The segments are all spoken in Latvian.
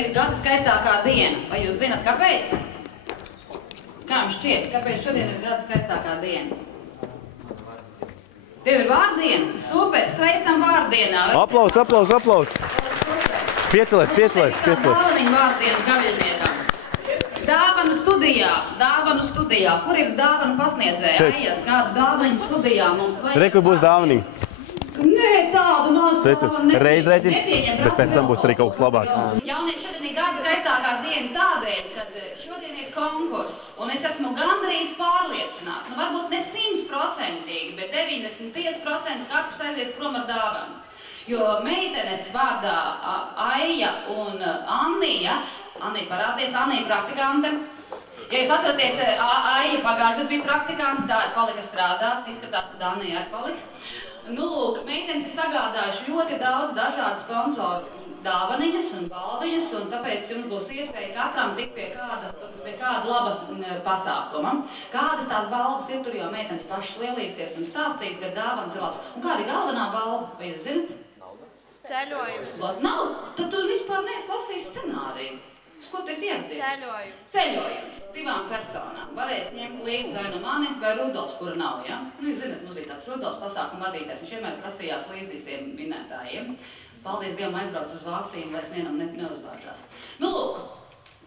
ir gada skaistākā diena. Vai jūs zināt, kāpēc? Kā jums šķiet, kāpēc šodien ir gada skaistākā diena? Tev ir vārdiena? Super, sveicam vārdienā! Aplaus, aplaus, aplaus! Piecelies, piecelies, piecelies! Dāvaniņu vārdienu gaviļniekam. Dāvanu studijā. Kur ir dāvanu pasniedzēja? Aiet, kādu dāvanu studijā mums vajag? Re, kur būs dāvaniņa? Nē, tādu mazu dāvanu reizrēķins, bet pēc tam būs arī kaut kas labāks. Jaunieši, šodien ir gada skaistākā diena tādēļ, kad šodien ir konkurss, un es esmu gandrīz pārliecināta, nu varbūt ne 100%, bet 95% katrs aizies prom ar dāvanu. Jo meitenes vārdā Aija un Annija, Annija parādies, Annija praktikante. Ja jūs atceraties, Aija pagājušajā bija praktikante, tā palika strādāt, izskatās, ka Annija arī paliks. Nu, lūk, meitenes ir sagādājuši ļoti daudz dažādu sponsoru dāvaniņas un balviņas, un tāpēc jums būs iespēja katram tikt pie kāda laba pasākuma. Kādas tās balvas ir tur, jo meitenes pašas lielīsies un stāstīs, bet dāvanas ir labs. Un kāda ir galvenā balva, vai jūs zinat? Ceļojums. Nav, tad tu vispār neesi lasījis scenāriju. Ko tu esi ieradies? Ceļojums. Ceļojums. 2 personām. Varēs ņemt līdzi vai nu mani, vai Rudolfs, kura nav, ja? Nu, jūs zināt, mums bija tāds Rudolfs pasākuma vadītājs. Viņš vienmēr prasījās līdzi visiem minētājiem. Paldies Dievam, aizbrauc uz Vāciju un vairs vienam neuzbāžās. Nu, lūk,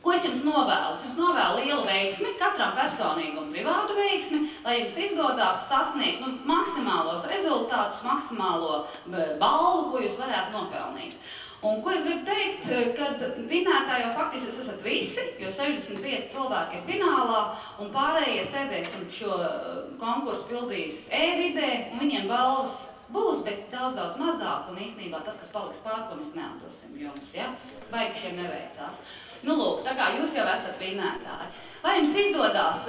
ko es jums novēlu? Es jums novēlu lielu veiksmi, katram personīgu un privātu veiksmi, lai jums izgodās sasniegt maksimālos rezultātus, maksimālo balvu, ko jūs varētu nopelnīt. Un ko es gribu teikt, kad vinētāji jau faktiski jūs esat visi, jo 65 cilvēki ir finālā, un pārējie sēdēs un šo konkursu pildīs e-vidē, un viņiem balvas būs, bet daudz mazāk, un īstenībā tas, kas paliks pār, ko mēs neatdosim jums, ja? Baigi šiem neveicās. Nu, lūk, tā kā jūs jau esat vinētāji. Lai jums izdodās,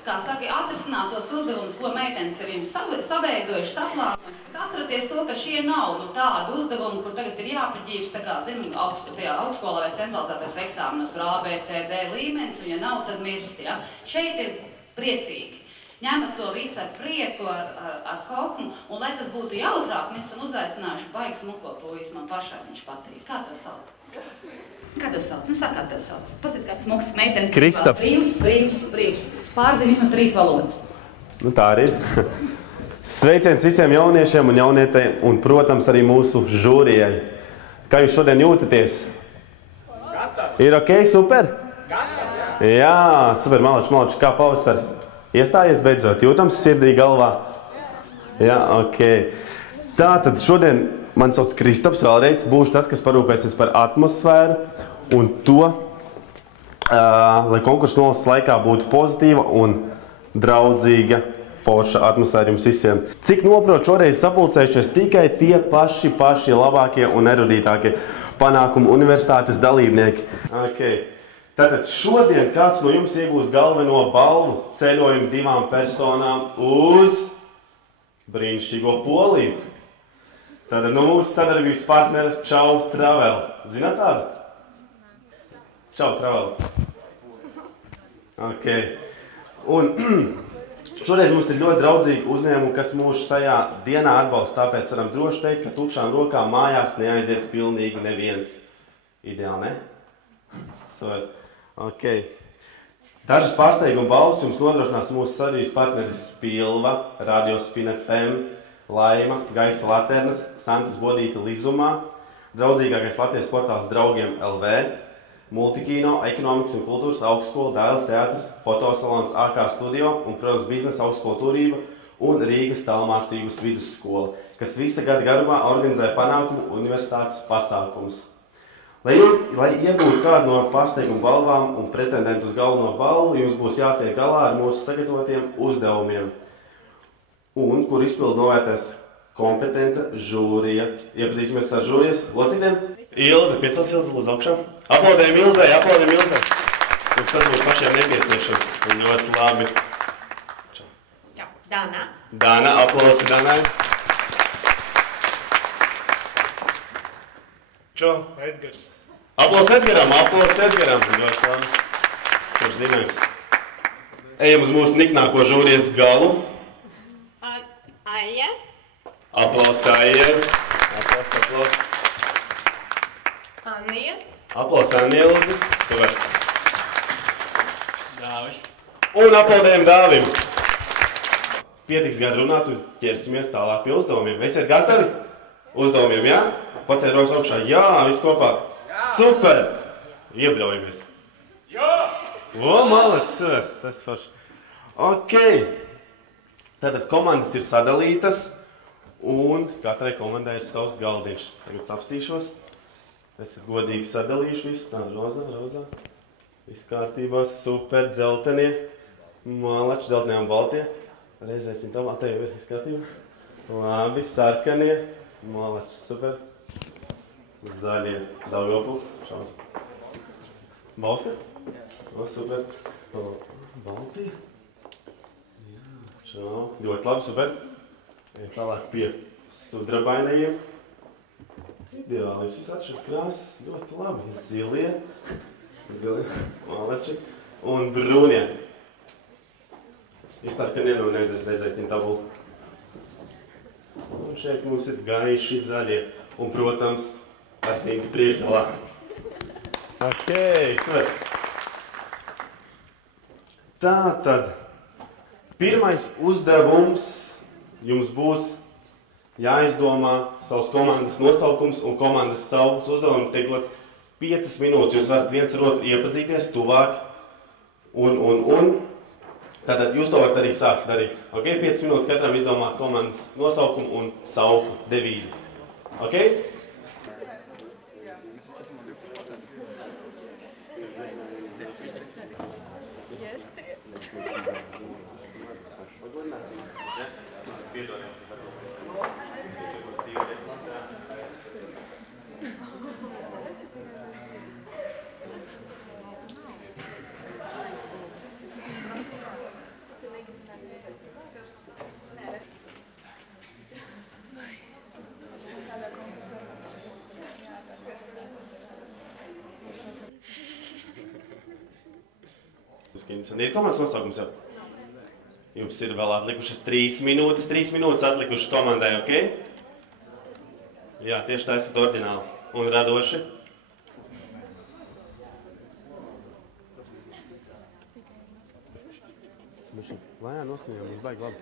kā saka, atrisināt tos uzdevumus, ko meitenes ir jums saveidojuši, saplānojuši, bet atceraties to, ka šie nav tādi uzdevumi, kur tagad ir jāpaģības, tā kā, zinām, augstskolā vai centralizētos eksāmenos, tur A, B, C, D līmenis, un ja nav, tad mirst, ja? Šeit ir priecīgi. Ņemat to visu ar prieku, ar kohmu, un lai tas būtu jautrāk, mēs esam uzaicinājuši baigs muko puisi, man pašai viņš patīk. Kā tev sauc? Kā tev sauc? Nu, saka, kā tev sauc. Pastāst, kāds smuks meitenes. Kristaps. Brīvs. Pārzina vismaz 3 valodas. Nu, tā arī ir. Sveiciens visiem jauniešiem un jaunietēm, un, protams, arī mūsu žūrijai. Kā jūs šodien jūtaties? Ir ok, super? Jā, super, malači, kā pavasars. Iestājies beidzot, jūtams sirdī galvā? Jā, ok. Tātad šodien man sauc Kristaps vēlreiz, būšu tas, kas parūpēsies par atmosfēru un to, lai konkursu nolasas laikā būtu pozitīva un draudzīga forša atmosfēra jums visiem. Cik noprot, šoreiz sapulcējušies tikai tie paši labākie un erudītākie panākumu universitātes dalībnieki. Okay. Tātad šodien kāds no jums iegūs galveno balvu ceļojumu 2 personām uz brīnišķīgo Poliju. Tātad no mūsu sadarbības partnera Čau Travel. Zināt tādu? Čau Travel. Ok. Un šoreiz mums ir ļoti draudzīgi uzņēmumi, kas mūsu šajā dienā atbalsta, tāpēc varam droši teikt, ka tukšām rokām mājās neaizies pilnīgi neviens. Ideāli, ne? Super. Ok. Dažas pārsteiguma balvas jums nodrošinās mūsu sadarbības partneris Pilva, Radio Spin FM, Laima, Gaisa Laternas, Santas Bodīta Lizumā, draudzīgākais Latvijas portāls Draugiem LV, Multikino, Ekonomikas un kultūras augstskola, Dailes teātris, fotosalons AK Studio un, protams, biznesa augstskola Turība un Rīgas tālmācības vidusskola, kas visa gada garumā organizē panākumu universitātes pasākums. Lai iegūtu kādu no pārsteiguma balvām un pretendentu uz galveno balvu, jums būs jātiek galā ar mūsu sagatavotiem uzdevumiem, un kur izpildu novērtēs kompetenta žūrija. Iepazīsimies ar žūrijas locekļiem. Ilze, piecels Ilze, lūdzu augšām. Aplaudējam Ilzei, aplaudējam Ilzei. Jums tas būs pašiem nepieciešams. Ļoti labi. Čau, Dana. Dana, aplausi Danai. Čau, Edgars. Aplausi Edgaram, aplausi Edgaram. Ļoti labi. Kurš zinājums? Ejam uz mūsu niknāko žūrijas galu. Aija. Aplaus, Aija. Aplaus. Annija. Aplaus Annija, lūdzu. Super. Dāvis. Un aplaudējam Dāvim. Pietiks gan runāt un ķersimies tālāk pie uzdevumiem. Esiet gatavi? Uzdevumiem, jā? Pacēl rokas augšā. Jā, viss kopā. Super! Iebļaujamies. Jā! O, malac, tas forši. Ok. Tātad komandas ir sadalītas un katrai komandai ir savs galdiņš. Tagad apstīšos. Es ir godīgi sadalīšu visu. Tā, rozā. Viss kārtībā, super, dzeltenie. Malači, dzeltenie un baltie. Reizēcini tam, te jau ir, viss kārtībā. Labi, sarkanie. Malači, super. Zaļie, Daugavpils. Šaus. Bauska? O, super. Baltie. Jā, šau. Ļoti labi, super. Tālāk pie sudrabainajiem. Ideāli, es visu atšķirt krāsas. Ļoti labi. Zilie. Malači. Un brūnie. Izstāst, ka nenonēdzēs reizēķina tabulu. Un šeit mums ir gaiši zaļie. Un, protams, ar zinti priekšgalā. Ok, super. Tātad, pirmais uzdevums jums būs jāizdomā savas komandas nosaukums un komandas savas uzdevumi. Tiek dots 5 minūtes. Jūs varat viens ar otru iepazīties tuvāk un. Tātad jūs to varat arī sākt darīt. Ok, 5 minūtes katram izdomāt komandas nosaukumu un savu devīzi. Ok? Un ir komandas nosaukums jau. Jums ir vēl atlikušas 3 minūtes. 3 minūtes atlikušas komandai, ok? Jā, tieši tā esat oriģināli un radoši. Lējā noskaņojam, mums baigi labi.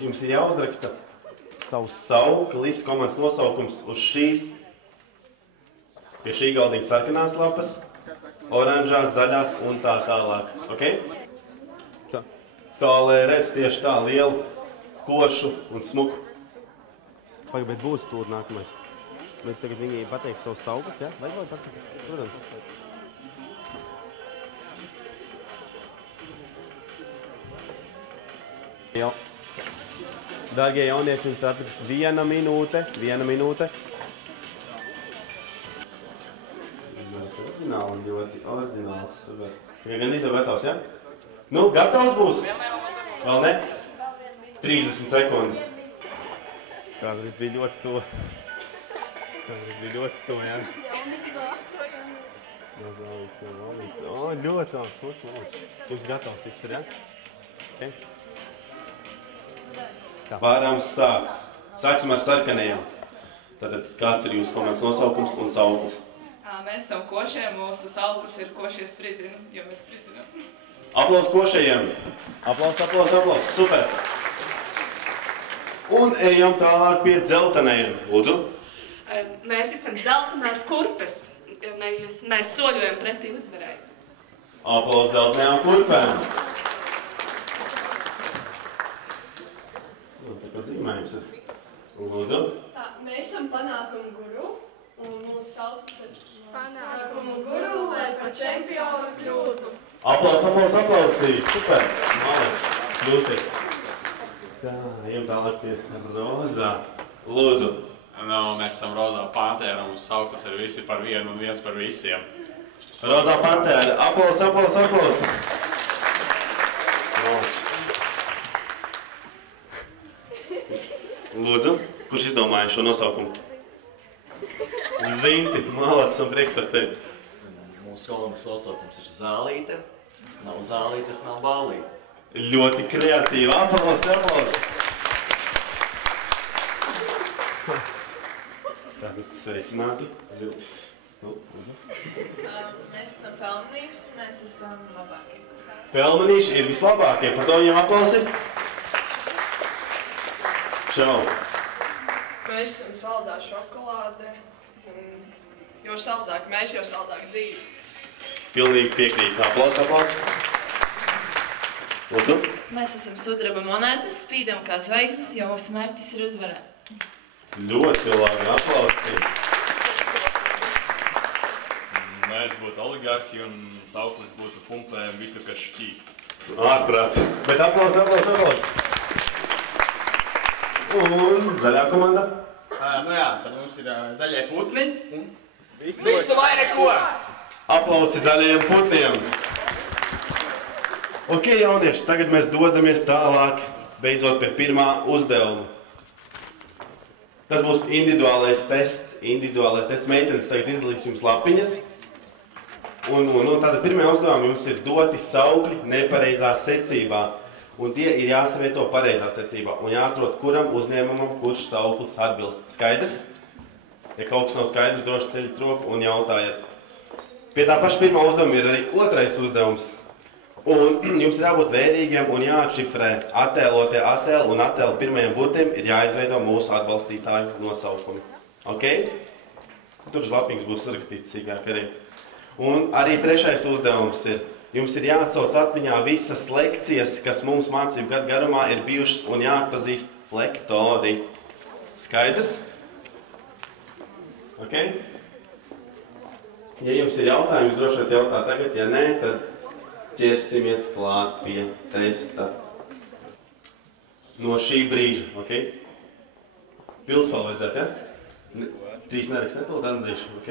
Jums ir jāuzraksta savs sauklis, komandas nosaukums uz šīs, pie šī galdiņa sarkanās lapas, oranžās, zaļās un tā tālāk. Ok? Tā, lai redz tieši tā lielu košu un smuku. Pagaid, bet būs tur nākamais. Bet tagad viņi pateiks savus sauklis, jā? Vajag vēl pasaka? Protams. Jā. Dargie jaunieši, jums atliks 1 minūte. 1 minūte. Ļoti oriģināls. Tikai gan izvēl gatavs, ja? Nu, gatavs būs? Vēl ne? 30 sekundes. Kādreiz bija ļoti to. Jā? O, ļoti labi, smuki. Jums gatavs viss ir, ja? Okay. Varam sākt. Sāksim ar sarkanajiem. Tātad, kāds ir jūsu komandas nosaukums un sauklis? Mēs esam košie, mūsu sauklis ir košie spridzini, jo mēs spridzinām. Aplaus košajiem. Aplaus. Super. Un ejam tālāk pie dzeltenajiem. Lūdzu. Mēs esam dzeltenās kurpes. Mēs soļojam pretī uzvarai. Aplaus dzeltenajām kurpēm. Tā kā zīmējums ir. Lūdzu. Mēs esam panākumu guru, un mūsu sauklis ir panākumu guru, lai par čempionu kļūtu. Aplaus. Super. Malēš. Kļūsi. Tā, ejam tālāk pie rozā. Lūdzu. Mēs esam Rozā Pantēra, un mūsu sauklis ir visi par vienu un viens par visiem. Rozā Pantēra. Aplaus. Lūdzu, kurš izdomāja šo nosaukumu? Zinti, malacis un prieks par tevi. Mūsu komandas nosaukums ir Zālīte. Nav zālītes, nav ballītes. Ļoti kreatīvi. Aplausi. Tātad sveicināti. Mēs esam pelnīši, mēs esam labākie. Pelnīši ir vislabākie, par to viņiem aplausi. Čau. Mēs esam saldā šokolāde. Jo saldāk mēs, jo saldāk dzīve. Pilnīgi piekrīt. Aplausi. Lūdzu. Mēs esam sudraba monētas, spīdam kā zvaigznes, jo mūsu mērķis ir uzvarēt. Ļoti labi. Aplausi. Mēs būtu oligarhi un sauklis būtu pumpējam visu, kas šķīst. Ārprāts. Bet aplausi. Un zaļā komanda? Nu jā, tad mums ir zaļie putni. Visu vai neko! Aplausi zaļajiem putniem. Ok, jaunieši, tagad mēs dodamies tālāk, beidzot pie pirmā uzdevuma. Tas būs individuālais tests. Meitenes tagad izdalīs jums lapiņas. Un tātad pirmajā uzdevumā jums ir doti saukļi nepareizā secībā. Un tie ir jāsavieto pareizā secībā. Un jāatrod, kuram uzņēmumam, kurš sauklis atbilst. Skaidrs? Ja kaut kas nav skaidrs, droši ceļat roku un jautājiet. Pie tā paša pirmā uzdevuma ir arī otrais uzdevums. Un jums ir jābūt vērīgiem un jāatšifrē attēlotie attēli, un attēlu pirmajiem burtiem ir jāizveido mūsu atbalstītāju nosaukumi. Ok? Tur uz lapiņas būs sarakstīts sīkāk arī. Un arī trešais uzdevums ir, jums ir jāatsauc atmiņā visas lekcijas, kas mums mācību gadu garumā ir bijušas, un jāatpazīst lektori. Skaidrs? Ok? Ja jums ir jautājums, droši vien jautā tagad, ja nē, tad ķersimies klāt pie testa. No šī brīža, ok? Pils vēl vajadzētu, ja? 3 nerakst netūlīt atzīšu, ok?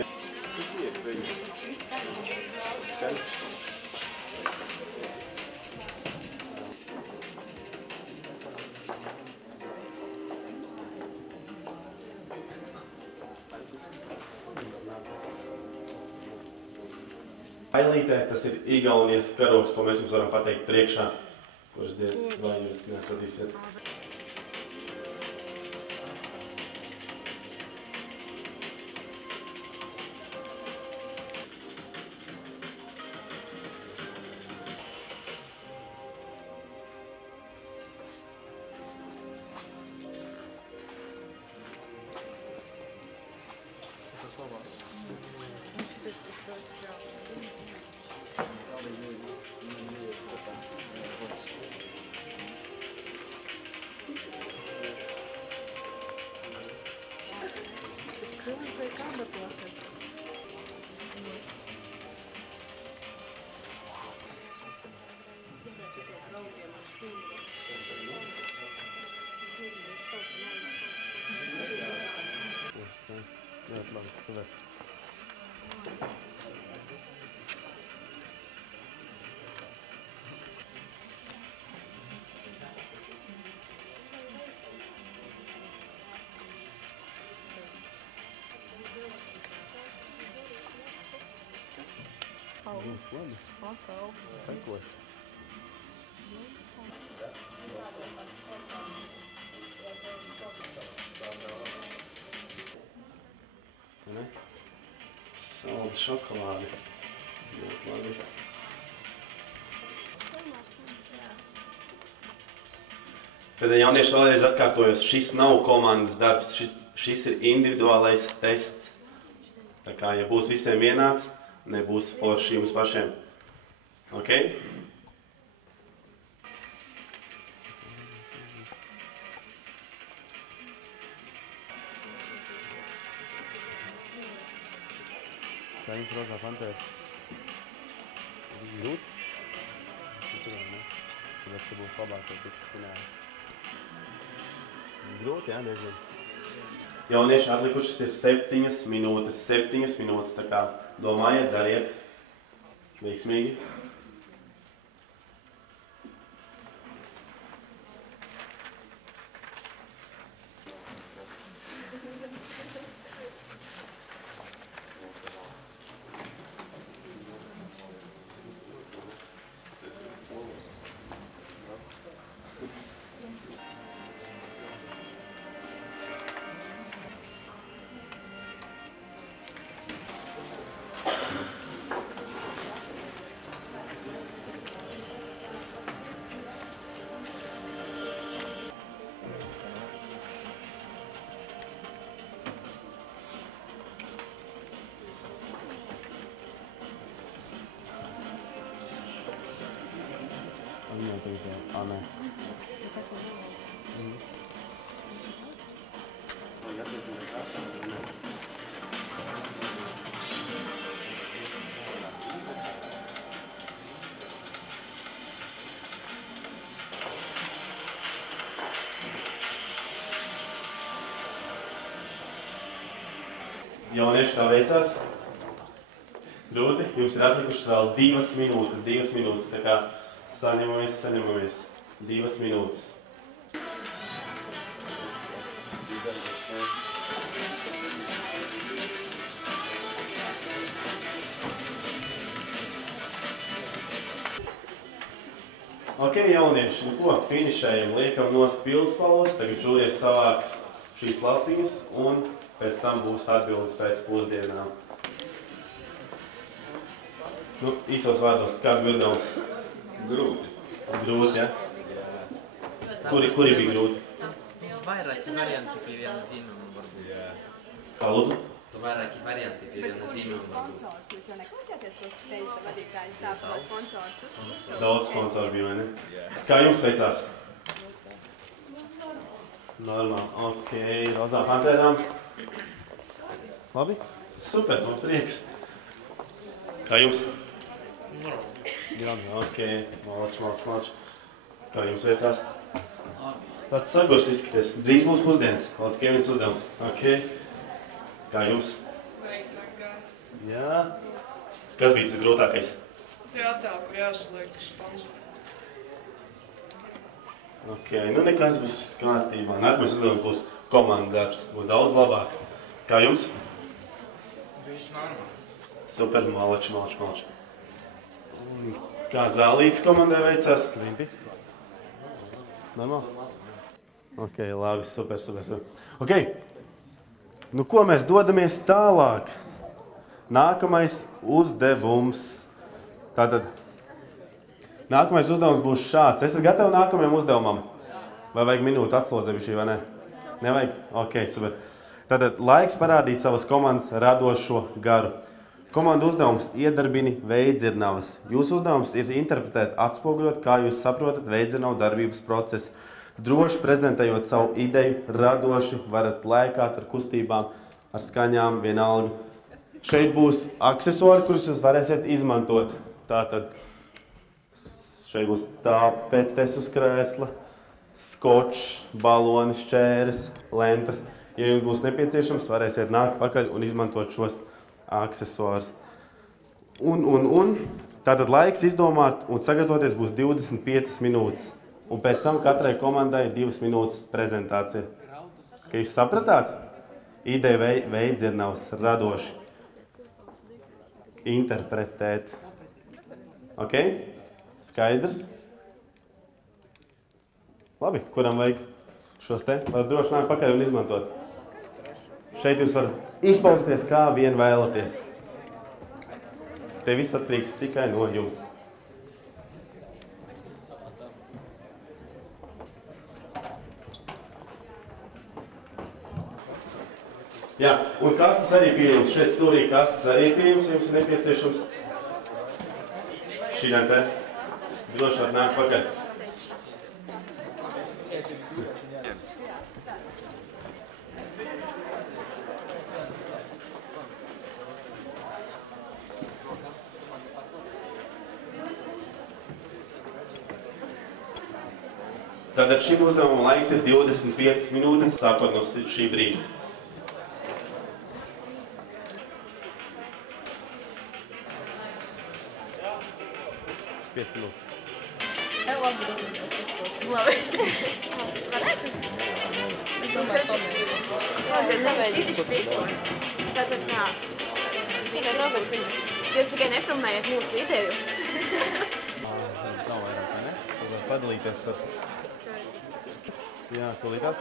Skaidrs? Ailītē, tas ir Igaunijas karogs, ko mēs jums varam pateikt priekšā, kurš diez vai jūs neatpazīsiet. Salda šokolāde. Ļoti labi. Tad jaunieši vēlreiz atkārtojos, šis nav komandas darbs, šis ir individuālais tests. Tā kā, ja būs visiem vienāds, nebūs forši jums pašiem. Ok? Kā jums rozā fantēs? Grūt? Tāpēc, ka būs labāk, ka tiks skinēji. Grūti, jā, diezgan. Jaunieši atlikušas ir 7 minūtes. 7 minūtes, tā kā domājiet, dariet veiksmīgi. nē. Jaunieši, kā veicās? Grūti, jums ir atlikušas vēl 2 minūtes, tā kā saņemamies. 2 minūtes. Ok, jaunieši, nu ko, finišējam, liekam nost pildspalvas, tagad žūries savāks šīs lapiņas un pēc tam būs atbildes pēc pusdienām. Nu, īsos vārdos, kāds bija uzdevums? Grūti. Grūti, ja? Kuri bija grūti? Vairāki varianti pie viena zīmuma varbūt. Kā lūdzu? Vairāki varianti pie viena zīmuma varbūt. Sponsors, jūs jau neklausījāties, ko teica vadītājs sākumā sponsors uzsaukt? Daudz sponsoru bija, vai ne? Kā jums veicās? Normāli, ok, rozā pantērām. Labi? Super, man prieks. Kā jums? Ok, malč. Kā jums veicās? Tāds sagurs izskaties. Drīz būs pusdienas, vēl tikai viens uzdevums. Ok. Kā jums? Jā. Kas bija tas grūtākais? Jātāk, jāsaliek sponsori. Ok, nu nekas būs kārtībā. Nākamais uzdevums būs komandu darbs. Būs daudz labāk. Kā jums? Viss normāli. Super, malč. Kā zālītes komandai veicās? Zinti? Normāli? Ok, labi, super. Ok, nu ko mēs dodamies tālāk? Nākamais uzdevums. Tātad, nākamais uzdevums būs šāds. Esat gatavi nākamajam uzdevumam? Vai vajag minūtu atslodzījuši, vai ne? Nevajag? Ok, super. Tātad, laiks parādīt savas komandas radošo garu. Komandu uzdevums iedarbini veidzirnavas. Jūsu uzdevums ir interpretēt, atspoguļot, kā jūs saprotat veidzirnavu darbības procesu. Droši prezentējot savu ideju, radoši, varat lēkāt ar kustībām, ar skaņām, vienalga. Šeit būs aksesuāri, kurus jūs varēsiet izmantot. Tātad, šeit būs tāpetes uz krēsla, skočs, baloni, šķēres, lentas. Ja jums būs nepieciešams, varēsiet nākt pakaļ un izmantot šos aksesuārus. Un. Tātad laiks izdomāt un sagatavoties būs 25 minūtes. Un pēc tam katrai komandai 2 minūtes prezentācija. Ka jūs sapratāt? Ideja veidzirnavas radoši. Interpretēt. Ok? Skaidrs? Labi, kuram vajag šos te? Var droši nākt pakaļ un izmantot. Šeit jūs varat izpausties, kā vien vēlaties. Te viss atkarīgs tikai no jums. Jā, un kastes arī pieejams. Šeit stūrī kastes arī pieejams, ja jums ir nepieciešams. Šīdien te droši var nākt pakaļ. Tātad šim uzdevumam laiks ir 25 minūtes, sākot no šī brīža. Piec minūtes. Labi. Varētu? Es domāju, ka citi špīkojas. Tātad tā. Tikai nobeigsim. Jūs tikai nefilmējat mūsu ideju. Nav vairāk, vai ne? Var padalīties ar... Jā, to likās.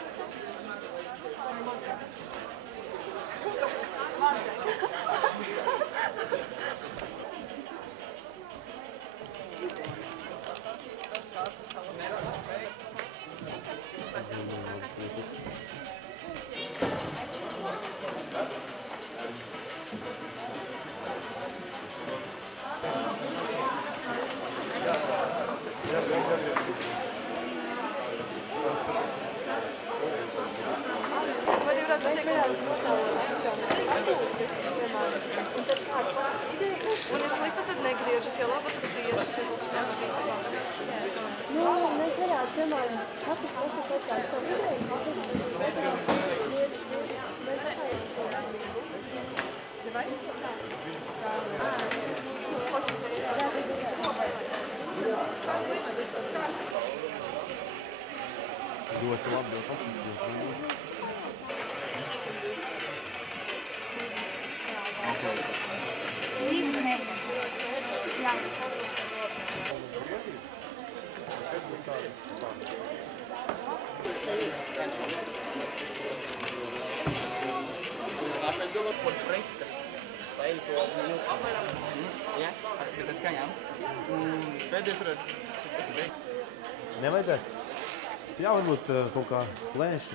mēs varētu notālot nacionālu sapulci, piemēram, un tad kāds ideja, un ir slikta, tad negriežas, ja laba, tad griežas, vai kaut kas tāds principā. Nu, mēs varētu, piemēram, katrs lasīt kaut kādu savu ideju, mēs atājām to. Vai? Ļoti labi, jo pašas Dzīves neviens. Jā. Mēs domās par presi, kas spēļ to milku. Jā, bet tas skaņām. Pēdējais varētu, kas ir beig. Nevajadzēs? Jā, varbūt kaut kā plēši.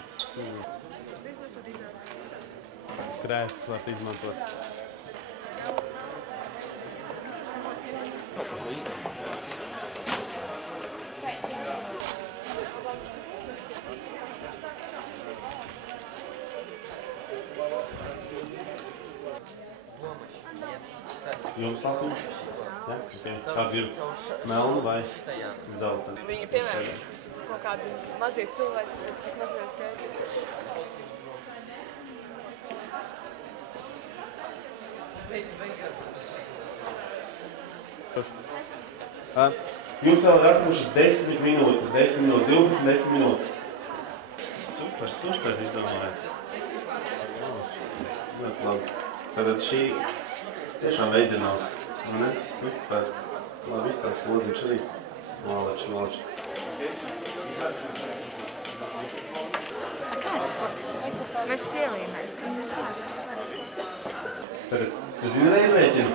Krēstus var izmantot. Jums lapiņš? Jā, ok. Kādu ir melnu vai zelta? Viņi, piemēram, kaut kādi mazie cilvēki, bet tas nezinu skaidrs. Jums vēl ir atlikušas 10 minūtes, 12 minūtes. Super, super izdomājāt. Ļoti labi. Tātad šī tiešām veidzinās. Ne? Super. Labi, viss tās lodziņš arī. Nolači. Kāds par? Mēs pielīmēsim. Tātad, tu zini reizrēķinu?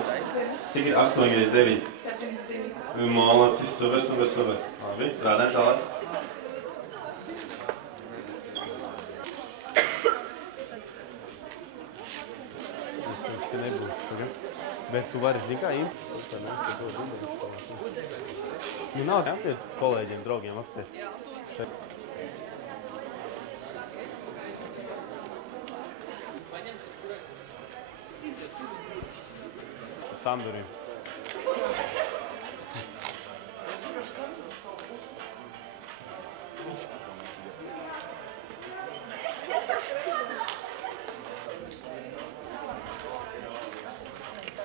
Cik ir 8 x 9? Malacis, super. Labi, strādājam tālāk. Ka nebūs tagad. Bet tu vari zini kā imt? Nu nav jā, pie kolēģiem, draugiem apsties. Šeit. Tam durīm.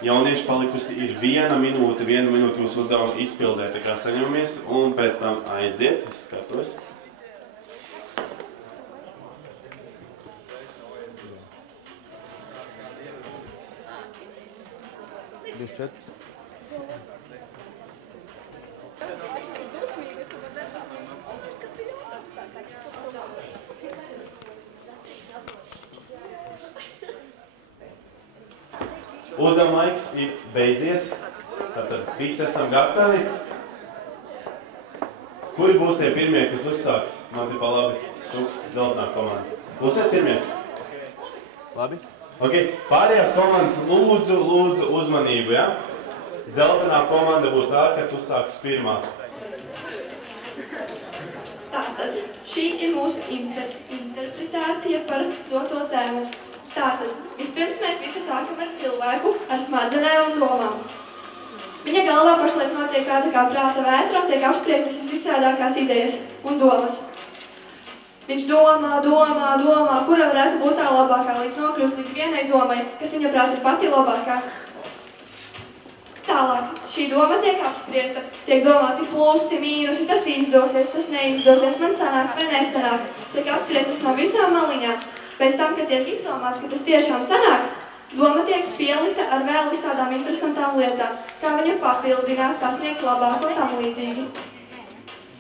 Jaunieši palikusi ir 1 minūte jūsu uzdevumu izpildē, tā kā saņemamies, un pēc tam aiziet, es skatos. Uzdevuma laiks ir beidzies, tātad visi esam gatavi. Kuri būs tie pirmie, kas uzsāks? Man te pa labi šuks dzeltenā komanda. Būsiet pirmie? Labi. Ok, pārējās komandas lūdzu uzmanību, ja? Dzeltenā komanda būs tā, kas uzsāks pirmā. Tātad, šī ir mūsu interpretācija par doto tēmu. Tātad, vispirms mēs visu sākam ar cilvēku, ar smadzenēm un domām. Viņa galvā pašlaik notiek tāda kā prāta vētra, tiek apspriestas visizstrādākās idejas un domas. Viņš domā, kura varētu būt tā labākā, līdz nokļūst līdz vienai domai, kas viņa prāt ir pati labākā. Tālāk, šī doma tiek apspriesta, tiek domāti plusi, mīnusi, tas izdosies, tas neizdosies, man sanāks vai nesanāks, tiek apspriestas no visām maliņām. Pēc tam, kad tiek izdomāts, ka tas tiešām sanāks, doma tiek pielikta ar vēl visādām interesantām lietām, kā viņa papildināt, pasniegt labāko tam līdzīgi.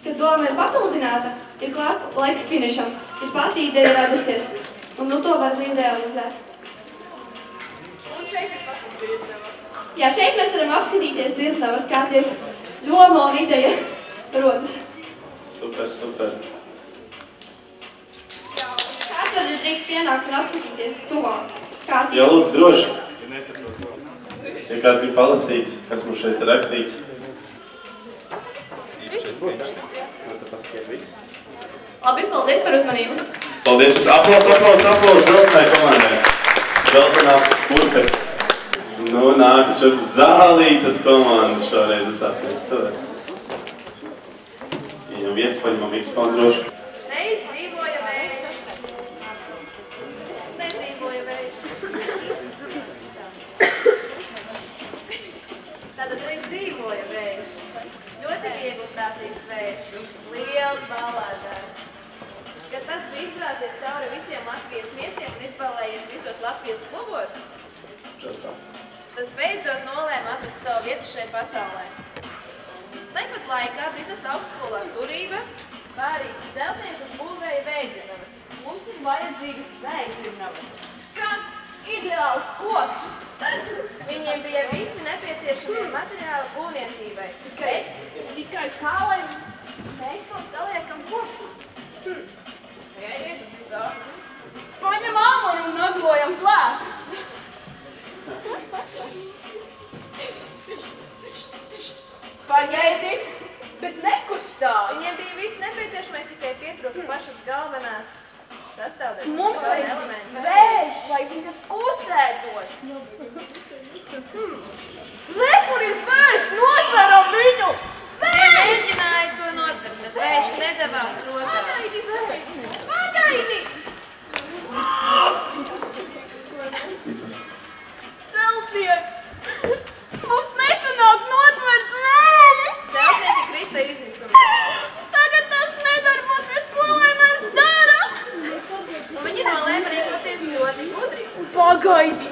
Kad doma ir papildināta, ir klāts laiks finišam, ir pati ideja radusies, un nu to var realizēt. Un šeit ir pati dzirdama. Jā, šeit mēs varam apskatīties dzirdavas, kā tiek doma un ideja rodas. Super. Kāds var drīkst pienākt un apskatīties tuvāk? Jā, lūdzu, droši. Ja kāds grib palasīt, kas mums šeit ir rakstīts. Šis būs, jā? Tad pasakiet viss. Labi, paldies par uzmanību. Paldies! Aplaus zeltenai komandai! Zeltenās purkas. Nu, nāk šeit zālītas komanda šoreiz uzstāsies savēt. Ieņem vietas, paņemam mikrofonu droši. Neizdzīvoja vējš. Nedzīvoja vējš. Tātad neizdzīvoja vējš. Ļoti vieglprātīgs vējš. Liels ballētājs. Kad tas bija izbrāzies cauri visiem Latvijas miestiem un izballējies visos Latvijas klubos, tas beidzot nolēma atrast savu vietu šai pasaulē. Tāpat laikā biznesa augstskolā Turība pārītas celtnieku būvēja vējdzirnavas. Mums ir vajadzīgas vējdzirnavas. Skan! Ideāls koks! Viņiem bija visi nepieciešamie materiāli būvniecībai. Tikai kā lai mēs to saliekam kopā? Paņem āmuru un naglojam klāt! Paņēdi, bet nekustās! Viņiem bija viss nepieciešamais, tikai pietrūka pašas galvenās sastāvdaļas. Mums ir vējš, lai viņas kustētos! Re, kur ir vējš, notveram viņu! Viņi mēģināja to notvert, bet vējš nedavās rokās. Pagaidi, vējš! Pagaidi! Celtniek! Mums nesanāk notvert vēli! Celtnieki krita izmisumā. Tagad tas nedarbosies, ko lai mēs daram? Un viņi nolēma rīkoties ļoti gudri. Pagaidi!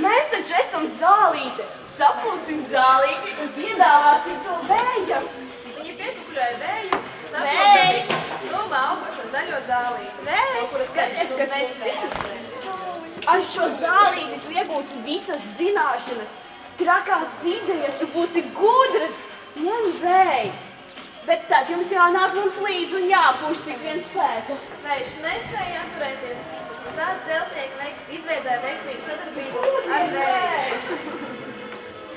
Mēs taču esam zālīte. Saplūksim zālīti un piedāvāsim to vējam. Viņi piekukuļoja vēju, saplūksim tuvā augošo zaļo zālīti. Vēj, skaties, kas mums ir. Ar šo zālīti tu iegūsi visas zināšanas, trakās idejas, tu būsi gudras. Ņem vēj. Bet tad jums jānāk mums līdzi un jāpūš cik vien spēka. Vējš nespēja atturēties. Un tādi celtnieki izveidoja veiksmīgu sadarbību ar vēju.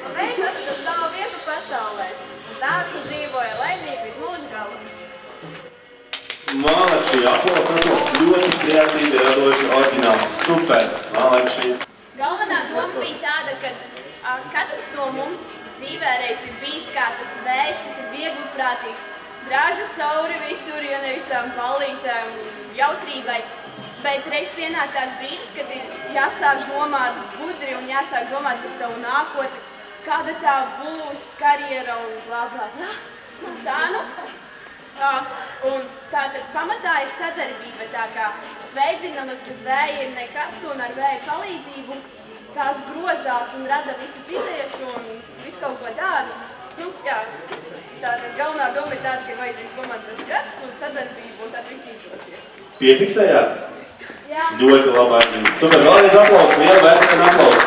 Un vējš atrada savu vietu pasaulē. Un tā viņi dzīvoja laimīgi līdz mūža galam. Mālekši, aplaus, ļoti kreatīvi, radoši, oriģināls, super, Mālekši. Galvenā doma bija tāda, ka katrs no mums dzīvē reiz ir bijis kā tas vējš, kas ir viegliprātīgs, grāžas cauri visur, ja ne visām ballītēm un jautrībai. Bet reiz pienāk tās brīdis, kad ir jāsāk domāt gudri un jāsāk domāt par savu nākotni, kāda tā būs karjera un blā, blā, blā. Tā nu. Un tātad pamatā ir sadarbība, tā kā vējdzirnavas bez vēja ir nekas un ar vēja palīdzību tās grozās un rada visas idejas un visu kaut ko tādu. Nu, jā, tātad galvenā doma ir tāda, ka ir vajadzīgs komandas gars un sadarbība un tad viss izdosies. Piefiksējāt? Jā. Ļoti labā atzīmes. Super, vēlreiz aplausu, liela vēsturē aplausu.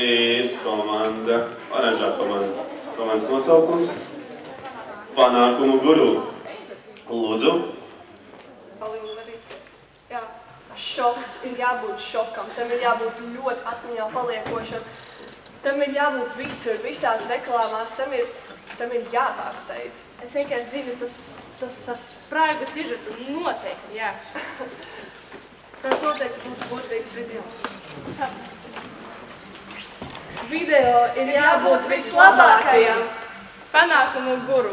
Ir komanda, oranžā komanda. Komandas nosaukums – Panākumu guru. Lūdzu. Jā, šoks ir jābūt šokam, tam ir jābūt ļoti atmiņā paliekošam. Tam ir jābūt visur, visās reklāmās, tam ir jāpārsteidz. Es vienkārši zinu, tas ar spraigu sižetu noteikti, jā. Tas noteikti būs burtīgs video. Video ir jābūt vislabākajam. Panākumu guru.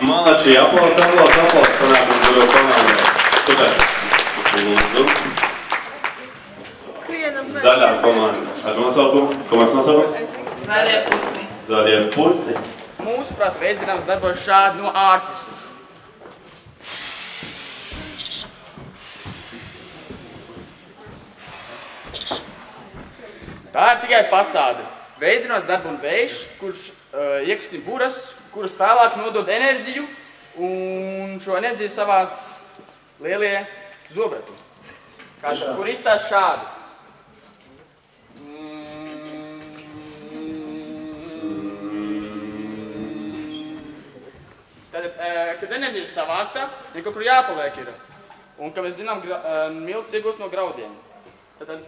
Mālekši, aplaus, Panākumu guru komandai. Super. Lūdzu. Zaļā komanda. Ar nosaukumu? Komandas nosaukums? Zaļie putni. Zaļie putni. Mūsuprāt, veicinājums darbojas šādi no ārpuses. Tā ir tikai fasāde. Veicinās darbu un vējš, kurš iekustina buras, kuras tālāk nodod enerģiju, un šo enerģiju savāc lielie zobrati, kur izstāst šādi. Tātad, kad enerģija ir savākta, viņa kaut kur jāpaliek ir. Un, kā mēs zinām, milts iegūst no graudiem. Tātad,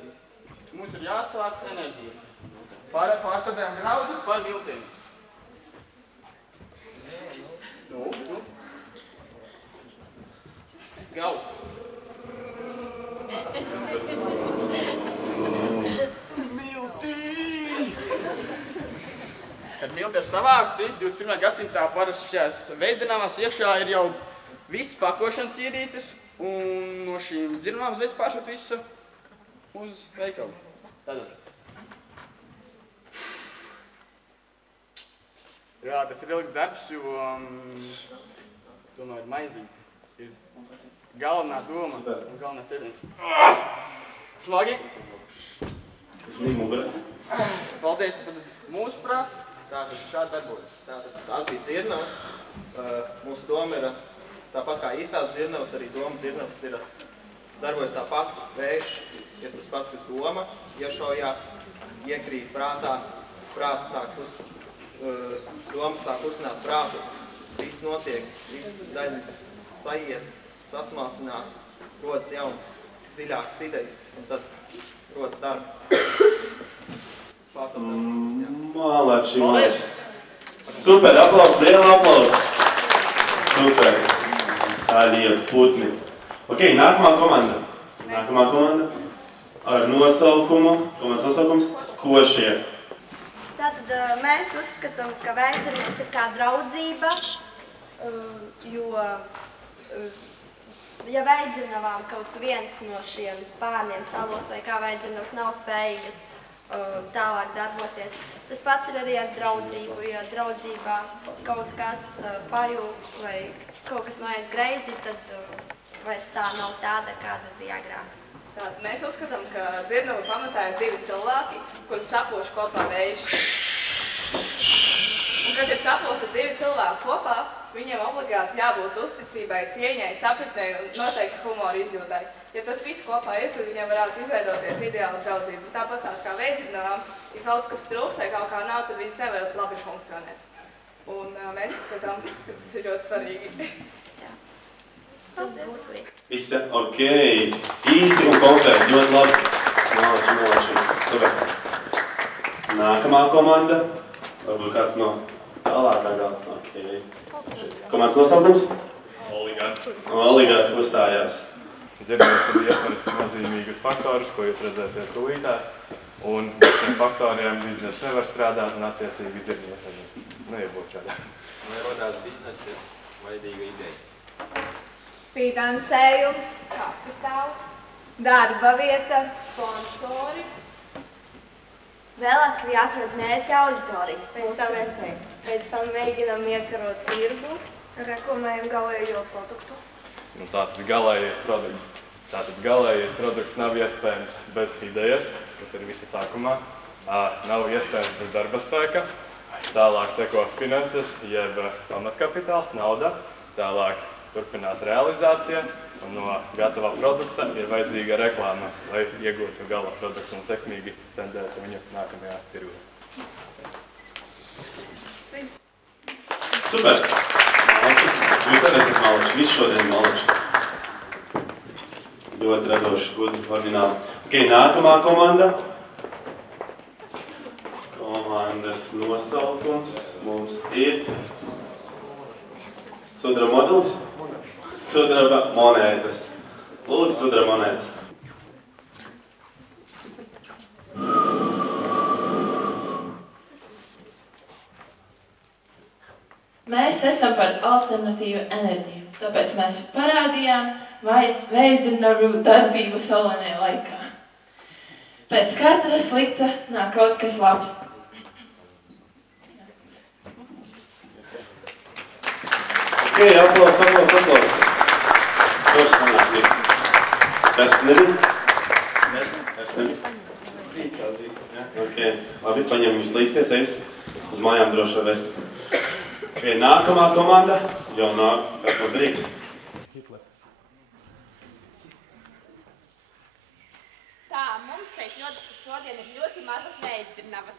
mums ir jāsavāc enerģija. Pārstādējam graudus par miltiem. gauss. Kad milti ir savākti, 21. gadsimtā parasti šajās veidzināmās iekšā ir jau viss pakošanas ierīces, un no šīm dzirnavām uzreiz pāršot visu uz veikalu. Tātad. Jā, tas ir ilgs darbs, jo tomēr maizīte ir galvenā doma un galvenās ēdiens. Smagi? Paldies, tad mūsuprāt, tātad šādi darbojas. Tās bija dzirnavas. Mūsu doma ir tāpat kā īstās dzirnavas, arī doma dzirnavas ir darbojas tāpat. Vējš ir tas pats, kas doma, iešaujās, iekrīt prātā, prāts sāk doma sāk uzsināt prātu, viss notiek, visas daļas saiet, sasmalcinās, rodas jaunas, dziļākas idejas, un tad rodas darba. Malači, malači. Super, aplaus, liela aplaus. Super. Tādi putni. Ok, nākamā komanda. Nākamā komanda ar nosaukumu, komandas nosaukums Košie. Tātad mēs uzskatām, ka veidzirnavas ir kā draudzība, jo, ja veidzirnavām kaut viens no šiem spārniem salost vai kā veidzirnavas nav spējīgas tālāk darboties, tas pats ir arī ar draudzību, ja draudzībā kaut kas pajūg vai kaut kas noiet greizi, tad vairs tā nav tāda, kāda bija agrāk. Mēs uzskatām, ka dzirnavu pamatā ir divi cilvēki, kuri sapoši kopā vējš. Un, kad ir saposti divi cilvēki kopā, viņiem obligāti jābūt uzticībai, cieņai, sapratnei un noteikti humoru izjūtai. Ja tas viss kopā ir, tad viņiem varētu izveidoties ideāla draudzība. Tāpat tās kā veidzirnavām, ja kaut kas trūks vai kaut kā nav, tad viņas nevar labi funkcionēt. Un mēs uzskatām, ka tas ir ļoti svarīgi. Viss ir ok. Īsi un konkrēti, ļoti labi. Malači. Super. Nākamā komanda. Varbūt kāds no tālākā gala. Ok. Komandas nosaukums? Oligāri uzstājās. Dzirnavas tad ietver nozīmīgus faktorus, ko jūs redzēsiet tūlītās. Un bez šiem faktoriem biznesa nevar strādāt un attiecīgi dzirnavas neiebūt šādā. Lai rodās biznesa, ir vajadīga ideja. Finansējums, kapitāls, darba vieta, sponsori. Vēlāk ir jāatrod mērķa auditorija. Pēc tam mēģinām iekarot tirgu, reklamējam galējo produktu. Tātad galējais produkts. Tātad galējais produkts nav iespējams bez idejas, kas ir visa sākumā. Nav iespējams bez darba spēka. Tālāk seko finanses, jeb pamatkapitāls, nauda. Tālāk turpinās realizācija, un no gatavā produkta ir vajadzīga reklāma, lai iegūtu gala produktu un sekmīgi tendētu viņu nākamajā tirgū. Super! Jūs arī esat malači, viss šodien malači. Ļoti radoši, gudri, oriģināli. Ok, nākamā komanda. Komandas nosaukums mums ir Sudraba modelis. Sudraba monētas. Lūdzu, sudraba monētas. Mēs esam par alternatīvu enerģiju, tāpēc mēs parādījām veidzirnavu darbību saulainajā laikā. Pēc katra slikta nāk kaut kas labs. Ok, aplaus. Kurš sanāk likt? Kas nebija? Kas nebija? Ok, labi, paņem jūs līdzties, ejas uz mājām droši var vest. Ok, nākamā komanda. Jau nāk, kas man drīks? Tā, mums šeit šodien ir ļoti mazas veidzirnavas,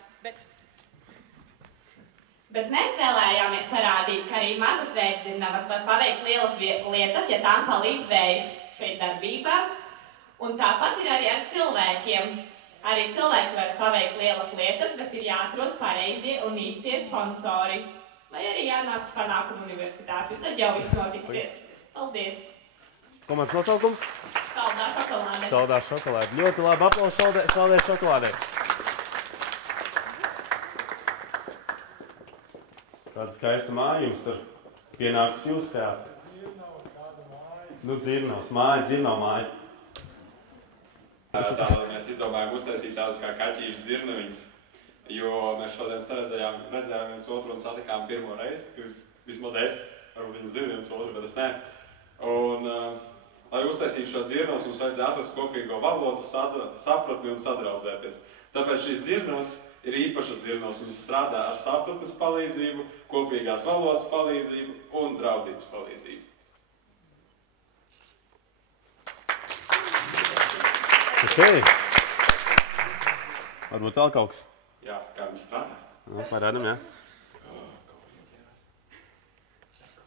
Bet mēs vēlējāmies parādīt, ka arī mazas veidzirnavas var paveikt lielas lietas, ja tām palīdz vējš šeit darbībā. Un tāpat ir arī ar cilvēkiem. Arī cilvēki var paveikt lielas lietas, bet ir jāatrod pareizie un īstie sponsori. Vai arī jānāk uz Panākumu universitāti, tad jau viss notiksies. Paldies! Komandas nosaukums? Saldā šokolādē. Saldā šokolādē. Ļoti labi aplausi saldē šokolādē. Kāda skaista māja jums tur pienākus jūs kājāt? Nu, dzirnavs māja, dzirnav māja. Tātad mēs izdomājām uztaisīt tādas kā kaķīšu dzirnaviņas, jo mēs šodien redzējām viens otru un satikām pirmo reizi, ka vismaz es, varbūt viņi zina viens otru, bet es ne. Un, lai uztaisītu šo dzirnavas, mums vajadzēja atrast kopīgo valodu, sapratni un sadraudzēties. Tāpēc šīs dzirnavas ir īpašas dzirnavas. Viņas strādā ar sapratnes palīdzību, kopīgās valodas palīdzību un draudzības palīdzību. Okay. Varbūt vēl kaut kas? Jā, kā viņi strādā. Nu, parādam, jā.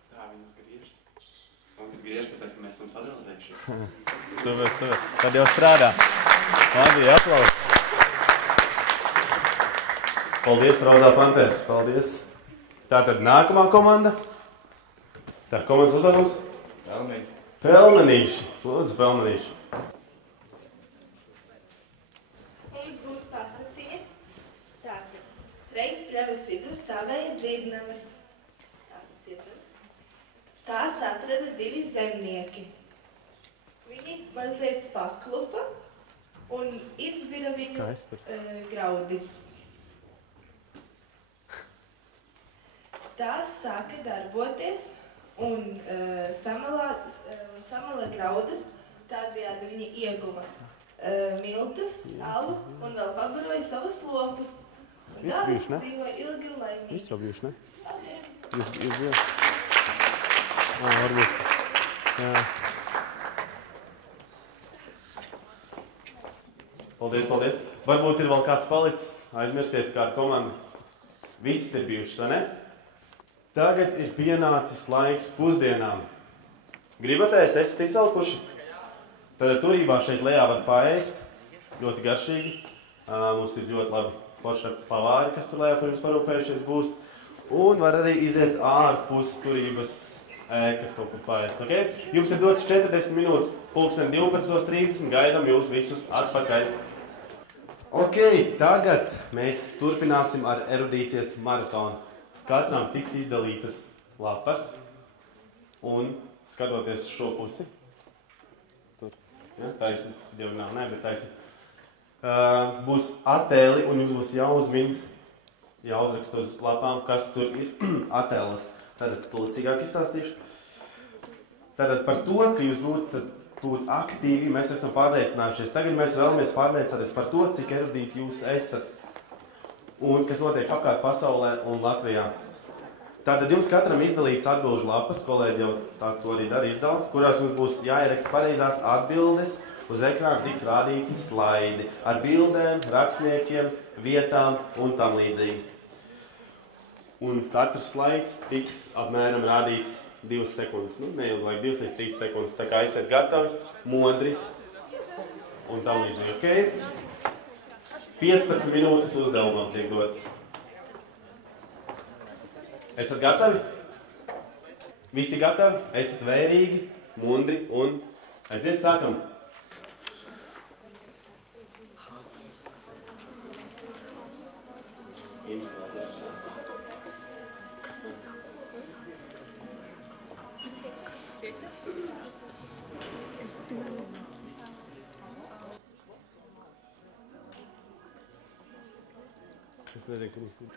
Tā, viņas griežas. Un viņas griežas, tāpēc, ka mēs esam sadraudzējušies. Super, super. Tad jau strādā. Labi, aplaus. Paldies, Rozā Pantērs. Paldies. Tātad nākamā komanda. Tā, komandas uzvārums? Pelmenīši. Pelmenīši. Lūdzu, pelmenīši. Būs pasaciņa. Tātad, reiz pļavas vidū stāvēja dzirnavas. Tās atrada divi zemnieki. Viņi mazliet paklupa un izbira viņu graudi. Tās sāka darboties un samala graudus, tādējādi viņi ieguva miltus, alu un vēl pabaroja savus lopus. Viss bijuši, ne? Dzīvoja ilgi un laimīgi. Viss jau bijuši, ne? Jūs bijāt? Varbūt. Jā. Paldies, paldies. Varbūt ir vēl kāds palicis, aizmirsies kādu komandu. Viss ir bijušas, vai ne? Tagad ir pienācis laiks pusdienām. Gribat ēst? Esat izsalkuši? Tad turībā šeit lejā var paēst. Ļoti garšīgi. Mums ir ļoti labi forši pavāri, kas tur lejā par jums parūpējušies būs. Un var arī iziet ārpus turības ēkas kaut kur paēst. Okay? Jums ir dots 40 minūtes, 12:30, gaidām jūs visus atpakaļ. Ok, tagad mēs turpināsim ar erudīcijas maratonu. Katram tiks izdalītas lapas un skatoties šo pusi. Tur, ja, taisni, diagonāli, ne, bet taisni. Būs attēli un jums būs jāuzmin, jāuzrakst uz lapām, kas tur ir attēlos. Tātad tūlīcīgāk izstāstīšu. Tātad par to, ka jūs būt aktīvi, mēs esam pārliecinājušies. Tagad mēs vēlamies pārliecināties par to, cik erudīti jūs esat un kas notiek apkārt pasaulē un Latvijā. Tātad jums katram izdalīts atbilžu lapas, kolēģi jau to arī izdala, kurās jums būs jāieraksta pareizās atbildes, uz ekrāna tiks rādīti slaidi ar bildēm, rakstniekiem, vietām un tam līdzīgi. Un katrs slaids tiks apmēram rādīts 2 sekundes, nu neilgāk 2 līdz 3 sekundes, tā kā esiet gatavi, modri un tam līdzīgi, ok? 15 minūtes uzdevumam tiek dots. Esat gatavi? Visi gatavi? Esat vērīgi, mundri un aiziet, sākam! Es nezinu, ka viņš ir.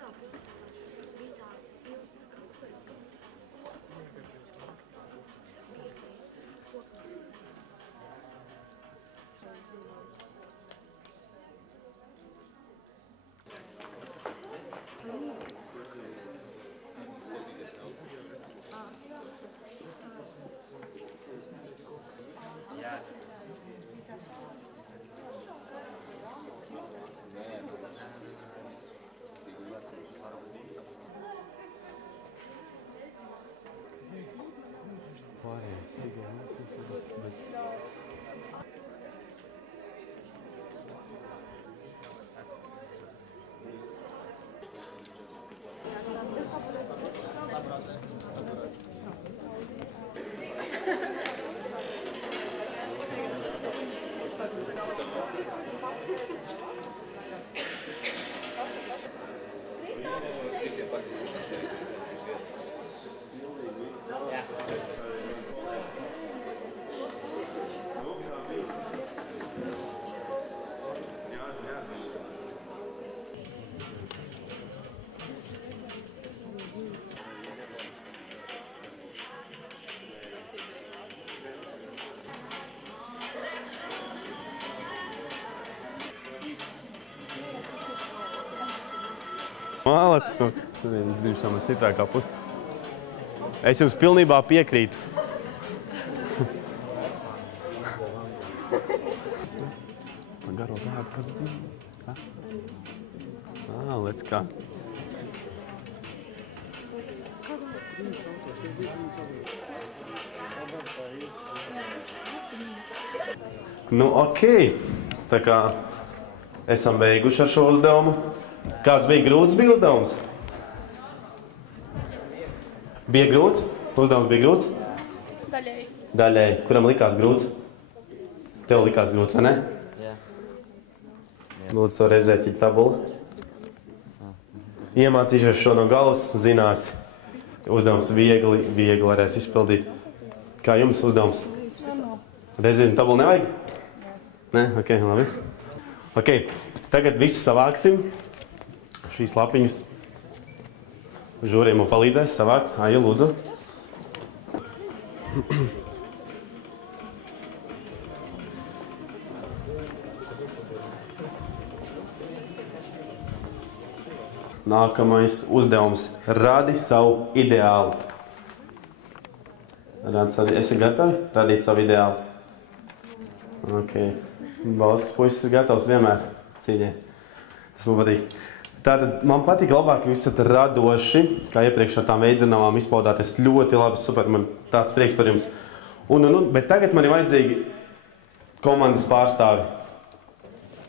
Mālacis. Es zinu, šā man stiprākā puse. Es jums pilnībā piekrītu. Garo gādu, kas bija? Let's kā. Nu, okei. Tā kā esam beiguši ar šo uzdevumu. Kāds bija grūts uzdevums? Bija grūts? Uzdevums bija grūts? Daļēji. Daļēji. Kuram likās grūts? Tev likās grūts, vai ne? Jā. Lūdzu, to rēķīt tabulu. Iemācīšies šo no galvas, zinās. Uzdevums viegli varēs izpildīt. Kā jums uzdevums? Reizēm tabulu nevajag? Nē? Ok, labi. Ok, tagad visu savāksim. Šīs lapiņas. Žūriem man palīdzēs savākt. Aija, lūdzu. Nākamais uzdevums. Radi savu ideālu. Esi gatavi radīt savu ideālu? Ok. Bauskas puisis ir gatavs vienmēr cīņai. Tas man patīk. Tātad man patīk labāk, ka jūs esat radoši, kā iepriekš ar tām veidzinājumām izpaudāties ļoti labi, super, man tāds prieks par jums. Bet tagad man ir vajadzīgi komandas pārstāvi.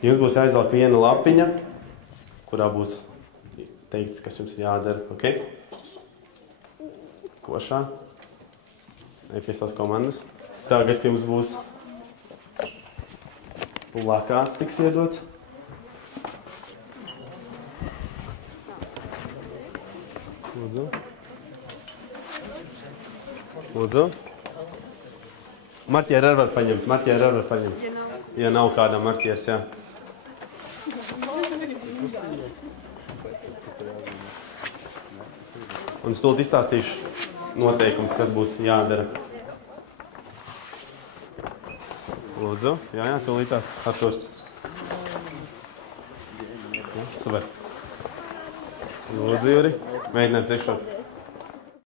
Jums būs jāizvelk viena lapiņa, kurā būs teikts, kas jums ir jādara, ok? Košā. Ej pie savas komandas. Tagad jums būs plakāts tiks iedots. Lūdzu. Lūdzu. Marķieru arī var paņemt. Ja nav kādam marķieris, jā. Un stulti izstāstīšu noteikums, kas būs jādara. Lūdzu. Jā, tūlītās Artur. Super. Lūdzu, Juri. Mēģinājam priekšrok.